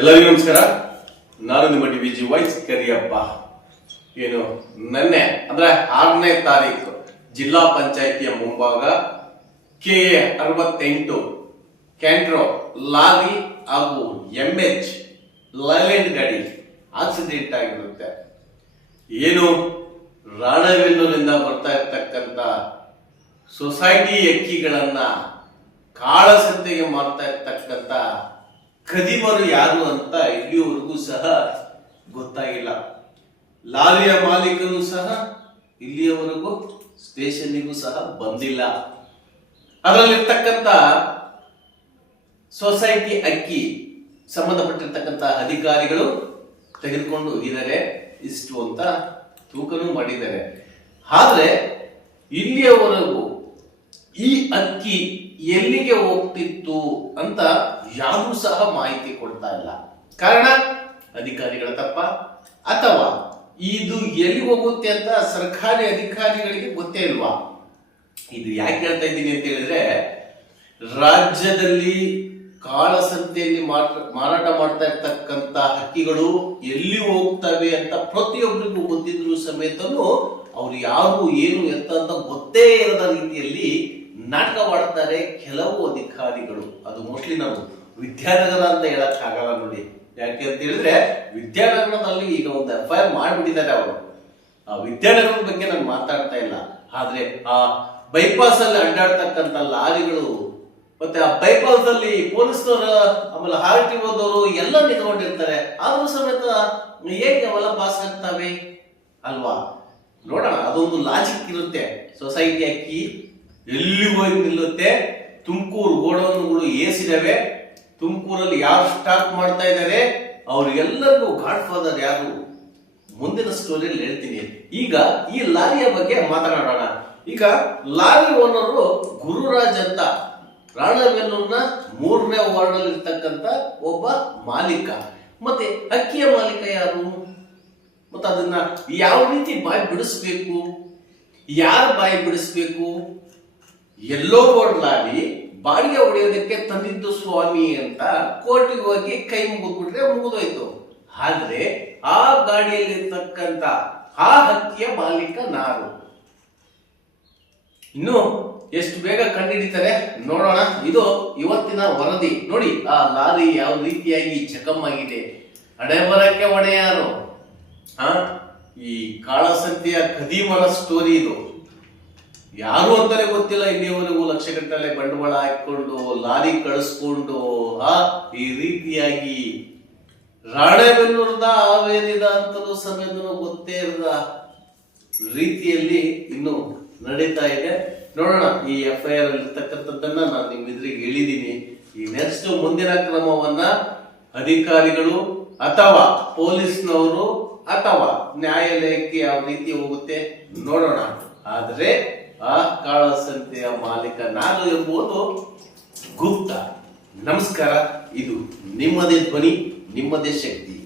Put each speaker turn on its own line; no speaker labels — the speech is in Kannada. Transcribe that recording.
ಎಲ್ಲರಿಗೂ ನಮಸ್ಕಾರ. ನಾನು ನಿಮ್ಮ ಡಿ ಜಿ ವೈಸ್ ಕರಿಯಪ್ಪ. ಏನು, ನೆನ್ನೆ, ಅಂದ್ರೆ ಆರನೇ ತಾರೀಕು, ಜಿಲ್ಲಾ ಪಂಚಾಯಿತಿಯ ಮುಂಭಾಗ ಕೆ ಎ ಅರವತ್ತೆಂಟು ಕ್ಯಾಂಟ್ರೋ ಲಾರಿ ಹಾಗೂ ಎಂ ಎಚ್ ಲೈಲೆಂಡ್ ಗಾಡಿ ಆಕ್ಸಿಡೆಂಟ್ ಆಗಿರುತ್ತೆ. ಏನು ರಾಣವೆಲ್ಲೂರಿಂದ ಬರ್ತಾ ಇರ್ತಕ್ಕಂಥ ಸೊಸೈಟಿ ಎಕ್ಕಿಗಳನ್ನ ಕಾಳಸಂತೆಗೆ ಮಾಡ್ತಾ ಇರ್ತಕ್ಕಂಥ ಖದೀಮರು ಯಾರು ಅಂತ ಇಲ್ಲಿಯವರೆಗೂ ಸಹ ಗೊತ್ತಾಗಿಲ್ಲ. ಲಾರಿಯ ಮಾಲೀಕರು ಸಹ ಇಲ್ಲಿಯವರೆಗೂ ಸ್ಟೇಷನ್ನಿಗೂ ಸಹ ಬಂದಿಲ್ಲ. ಅದರಲ್ಲಿರ್ತಕ್ಕಂಥ ಸೊಸೈಟಿ ಅಕ್ಕಿ ಸಂಬಂಧಪಟ್ಟಿರ್ತಕ್ಕಂಥ ಅಧಿಕಾರಿಗಳು ತೆಗೆದುಕೊಂಡು ಹೋಗಿದ್ದಾರೆ ಇಷ್ಟು ಅಂತ ತೂಕನೂ ಮಾಡಿದ್ದಾರೆ. ಆದ್ರೆ ಇಲ್ಲಿಯವರೆಗೂ ಈ ಅಕ್ಕಿ ಎಲ್ಲಿಗೆ ಹೋಗ್ತಿತ್ತು ಅಂತ ಯಾರೂ ಸಹ ಮಾಹಿತಿ ಕೊಡ್ತಾ ಇಲ್ಲ. ಕಾರಣ? ಅಧಿಕಾರಿಗಳ ತಪ್ಪ? ಅಥವಾ ಇದು ಎಲ್ಲಿ ಹೋಗುತ್ತೆ ಅಂತ ಸರ್ಕಾರಿ ಅಧಿಕಾರಿಗಳಿಗೆ ಗೊತ್ತೇ ಇಲ್ವಾ? ಇದು ಯಾಕೆ ಹೇಳ್ತಾ ಇದ್ದೀನಿ ಅಂತ ಹೇಳಿದ್ರೆ, ರಾಜ್ಯದಲ್ಲಿ ಕಾಳಸಂತೆಯಲ್ಲಿ ಮಾರಾಟ ಮಾಡ್ತಾ ಇರ್ತಕ್ಕಂತ ಹಕ್ಕಿಗಳು ಎಲ್ಲಿ ಹೋಗ್ತವೆ ಅಂತ ಪ್ರತಿಯೊಬ್ಬರಿಗೂ ಗೊತ್ತಿದ್ರು ಸಮೇತನು ಅವ್ರು ಯಾರು, ಏನು ಎತ್ತ ಅಂತ ಗೊತ್ತೇ ಇರದ ರೀತಿಯಲ್ಲಿ ನಾಟಕ ಮಾಡ್ತಾರೆ ಕೆಲವು ಅಧಿಕಾರಿಗಳು. ಅದು ಮೋಸ್ಟ್ಲಿ ನಾವು ವಿದ್ಯಾನಗರ ಅಂತ ಹೇಳಕ್ ಆಗಲ್ಲ ನೋಡಿ. ಯಾಕೆ ಅಂತ ಹೇಳಿದ್ರೆ, ವಿದ್ಯಾನಗರದಲ್ಲಿ ಈಗ ಒಂದು ಎಫ್ ಐ ಆರ್ ಮಾಡಿಬಿಟ್ಟಿದ್ದಾರೆ ಅವರು. ಆ, ವಿದ್ಯಾನಗರದ ಬಗ್ಗೆ ನಾನು ಮಾತಾಡ್ತಾ ಇಲ್ಲ. ಆದ್ರೆ ಆ ಬೈಪಾಸ್ ಅಲ್ಲಿ ಅಡ್ಡಾಡ್ತಕ್ಕಂಥ ಲಾರಿಗಳು ಮತ್ತೆ ಆ ಬೈಪಾಸ್ ಅಲ್ಲಿ ಪೊಲೀಸ್ನವರು, ಆಮೇಲೆ ಆರ್ ಟಿ ಓದವರು ಎಲ್ಲ ನಿಂತ್ಕೊಂಡಿರ್ತಾರೆ. ಆದ್ರೂ ಸಮೇತ ಹೇಗೆ ಅವೆಲ್ಲ ಪಾಸ್ ಆಗ್ತವೆ? ಅಲ್ವಾ? ನೋಡೋಣ, ಅದೊಂದು ಲಾಜಿಕ್ ಇರುತ್ತೆ. ಸೊಸೈಟಿ ಅಕ್ಕಿ ಎಲ್ಲಿ ಹೋಗಿ ನಿಲ್ಲುತ್ತೆ? ತುಮಕೂರು ಗೋಡೌನ್ಗಳು ಏಸಿದಾವೆ ತುಮಕೂರಲ್ಲಿ ಯಾರು ಸ್ಟಾರ್ಟ್ ಮಾಡ್ತಾ ಇದ್ದಾರೆ, ಅವ್ರಿಗೆಲ್ಲರಿಗೂ ಗಾಡ್ ಫಾದರ್ ಯಾರು? ಮುಂದಿನ ಸ್ಟೋರಿಯಲ್ಲಿ ಹೇಳ್ತೀನಿ. ಈಗ ಈ ಲಾರಿಯ ಬಗ್ಗೆ ಮಾತನಾಡೋಣ. ಈಗ ಲಾರಿ ಓನರು ಗುರುರಾಜ್ ಅಂತ. ರಾಣಬೆನ್ನೂರ್ನ ಮೂರನೇ ವಾರ್ಡ್ ಅಲ್ಲಿ ಇರ್ತಕ್ಕಂತ ಒಬ್ಬ ಮಾಲೀಕ. ಮತ್ತೆ ಅಕ್ಕಿಯ ಮಾಲೀಕ ಯಾರು? ಮತ್ತೆ ಅದನ್ನ ಯಾವ ರೀತಿ ಬಾಯಿ ಬಿಡಿಸ್ಬೇಕು? ಯಾರು ಬಾಯಿ ಬಿಡಿಸ್ಬೇಕು? ಎಲ್ಲೋ ಬೋರ್ಡ್ ಲಾರಿ ಬಾಡಿಗೆ ಹೊಡೆಯೋದಕ್ಕೆ ತಂದಿದ್ದು ಸ್ವಾಮಿ ಅಂತ ಕೋರ್ಟಿಗೆ ಹೋಗಿ ಕೈ ಮುಗಿದ್ಬಿಟ್ರೆ ಮುಗಿದೋಯ್ತು. ಆದ್ರೆ ಆ ಗಾಡಿಯಲ್ಲಿರ್ತಕ್ಕಂತ ಆ ಹಕ್ಕಿಯ ಮಾಲೀಕ ನಾರು. ಇನ್ನು ಎಷ್ಟು ಬೇಗ ಕಂಡುಹಿಡಿತಾರೆ ನೋಡೋಣ. ಇದು ಇವತ್ತಿನ ವರದಿ. ನೋಡಿ, ಆ ಲಾರಿ ಯಾವ ರೀತಿಯಾಗಿ ಚಕಮ್ ಆಗಿದೆ. ಹಣೆ ಬರಕ್ಕೆ ಹೊಣೆ ಯಾರು? ಆ? ಈ ಕಾಳಸಂತೆಯ ಕದೀಮರ ಸ್ಟೋರಿ ಇದು. ಯಾರು ಅಂತಾನೆ ಗೊತ್ತಿಲ್ಲ ಇಲ್ಲಿಯವರೆಗೂ ಲಕ್ಷಗಟ್ಟಲೆ ಬಂಡವಾಳ ಹಾಕೊಂಡು ಲಾರಿ ಕಳಿಸ್ಕೊಂಡು, ಆ, ಈ ರೀತಿಯಾಗಿ ರಾಣೆಬೆನ್ನೂರದ ಹಾವೇರಿದ ಅಂತಲೂ ಸಮೇತನು ಗೊತ್ತೇ ಇರದ ರೀತಿಯಲ್ಲಿ ಇನ್ನು ನಡೀತಾ ಇದೆ. ನೋಡೋಣ, ಈ ಎಫ್ ಐ ಆರ್ ಇರ್ತಕ್ಕಂಥದ್ದನ್ನ ನಾನು ನಿಮ್ಮ ಎದುರಿಗೆ ಹೇಳಿದ್ದೀನಿ ಈ ನೆಕ್ಸ್ಟ್ ಮುಂದಿನ ಕ್ರಮವನ್ನ ಅಧಿಕಾರಿಗಳು ಅಥವಾ ಪೊಲೀಸ್ನವರು ಅಥವಾ ನ್ಯಾಯಾಲಯಕ್ಕೆ ಯಾವ ರೀತಿ ಹೋಗುತ್ತೆ ನೋಡೋಣ. ಆದ್ರೆ ಆ ಕಾಳಸಂತೆಯ ಮಾಲೀಕ ನಾನು ಎಂಬುದು ಗುಪ್ತ. ನಮಸ್ಕಾರ ಇದು ನಿಮ್ಮದೇ ಧ್ವನಿ ನಿಮ್ಮದೇ ಶಕ್ತಿ.